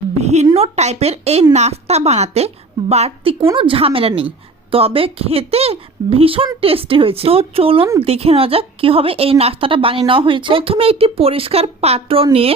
ভিন্ন টাইপের এই নাস্তা বানাতে বাড়তি কোনো ঝামেলা নেই, তবে খেতে ভীষণ টেস্টি হয়েছে। তো চলুন দেখে নেওয়া যাক কীভাবে এই নাস্তাটা বানিয়ে নেওয়া হয়েছে। প্রথমে একটি পরিষ্কার পাত্র নিয়ে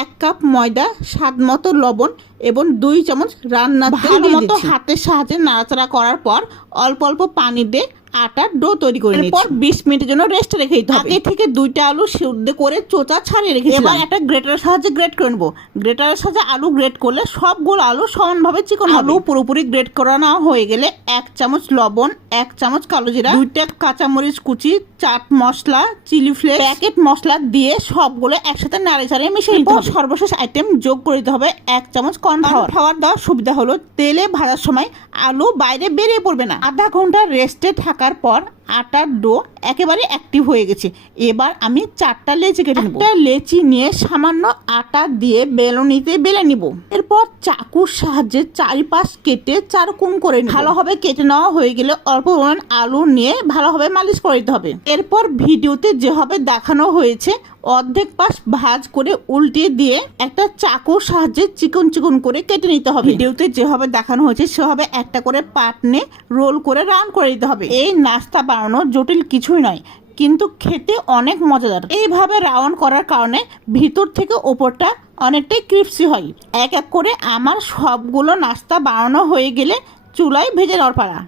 1 কাপ ময়দা, স্বাদ মতো লবণ এবং 2 চামচ রান্নার তেল ভালো মতো হাতের সাহায্যে নাড়াচাড়া করার পর অল্প অল্প পানি দিয়ে আটার ডো তৈরি করে নিয়েছি। এরপর 20 মিনিটের জন্য রেস্টে রেখে দিতে হবে। আগে থেকে 2টা আলু সিদ্ধ করে চোচা ছাড়িয়ে রেখেছিলাম। এবার একটা গ্রেটারের সাহায্যে গ্রেট করে নেব। গ্রেটারের সাহায্যে আলু গ্রেট করলে সবগুলো আলু সমানভাবে চিকন হবে। আলু পুরোপুরি গ্রেট করা না হয়ে গেলে 1 চামচ লবণ, 1 চামচ কালো জিরা, 2টা কাঁচামরিচ কুচি, chaat masala, chilli flakes, packet মশলা দিয়ে সবগুলো একসাথে নাড়ে চাড়িয়ে মিশিয়ে নিতে হবে। সর্বশেষ আইটেম যোগ করে দিতে হবে 1 চামচ কর্নফ্লাওয়ার। খাওয়ার দেওয়ার সুবিধা হলো তেলে ভাজার সময় আলু বাইরে বেরিয়ে পড়বে না। আধা ঘন্টা রেস্টে থাকার পর আটার ডো একেবারে অ্যাক্টিভ হয়ে গেছে। এবার আমি 4টা লেচি কেটে নেব। একটা লেচি নিয়ে সামান্য আটা দিয়ে বেলুনিতে বেলে নিব। এরপর চাকুর সাহায্যে চারিপাশ কেটে 4 কোণ করে নিব। ভালোভাবে কেটে নেওয়া হয়ে গেলে অল্প পরিমাণ আলু নিয়ে ভালোভাবে মালিশ করে দিতে হবে। এরপর ভিডিওতে যেভাবে দেখানো হয়েছে অর্ধেক পাশ ভাঁজ করে উল্টিয়ে দিয়ে একটা চাকুর সাহায্যে চিকন চিকন করে কেটে নিতে হবে। ভিডিওতে যেভাবে দেখানো হয়েছে সেভাবে একটা করে পাট নিয়ে রোল করে রাউন্ড করে দিতে হবে। এই নাস্তা বানানো জটিল কিছুই নয়, কিন্তু খেতে অনেক মজাদার। এইভাবে রাউন্ড করার কারণে ভিতর থেকে ওপরটা অনেকটাই ক্রিস্পি হয়। এক এক করে আমার সবগুলো নাস্তা বানানো হয়ে গেলে চুলায় ভেজে নেওয়ার পালা।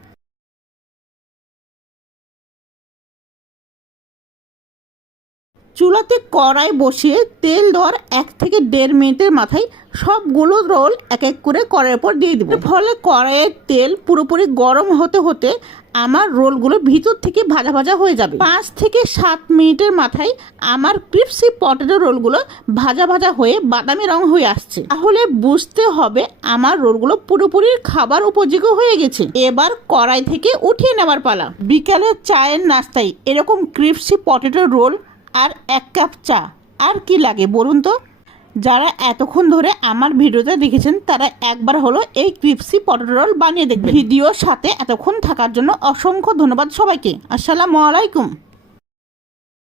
চুলাতে কড়াই বসিয়ে তেল দেওয়ার 1 থেকে 1.5 মিনিটের মাথায় সবগুলো রোল এক এক করে কড়াইয়ের উপর দিয়ে দেবো। ফলে কড়াইয়ের তেল পুরোপুরি গরম হতে হতে আমার রোলগুলো ভিতর থেকে ভাজা ভাজা হয়ে যাবে। 5 থেকে 7 মিনিটের মাথায় আমার ক্রিস্পি পটেটো রোলগুলো ভাজা ভাজা হয়ে বাদামি রং হয়ে আসছে। তাহলে বুঝতে হবে আমার রোলগুলো পুরোপুরি খাবার উপযোগী হয়ে গেছে। এবার কড়াই থেকে উঠিয়ে নেবার পালা। বিকালের চায়ের নাস্তায় এরকম ক্রিস্পি পটেটো রোল আর 1 কাপ চা, আর কি লাগে বলুন তো? যারা এতক্ষণ ধরে আমার ভিডিওতে দেখেছেন তারা একবার হলো এই ক্রিস্পি পটেটো রোল বানিয়ে দেখবেন। ভিডিওর সাথে এতক্ষণ থাকার জন্য অসংখ্য ধন্যবাদ সবাইকে। আসসালামু আলাইকুম।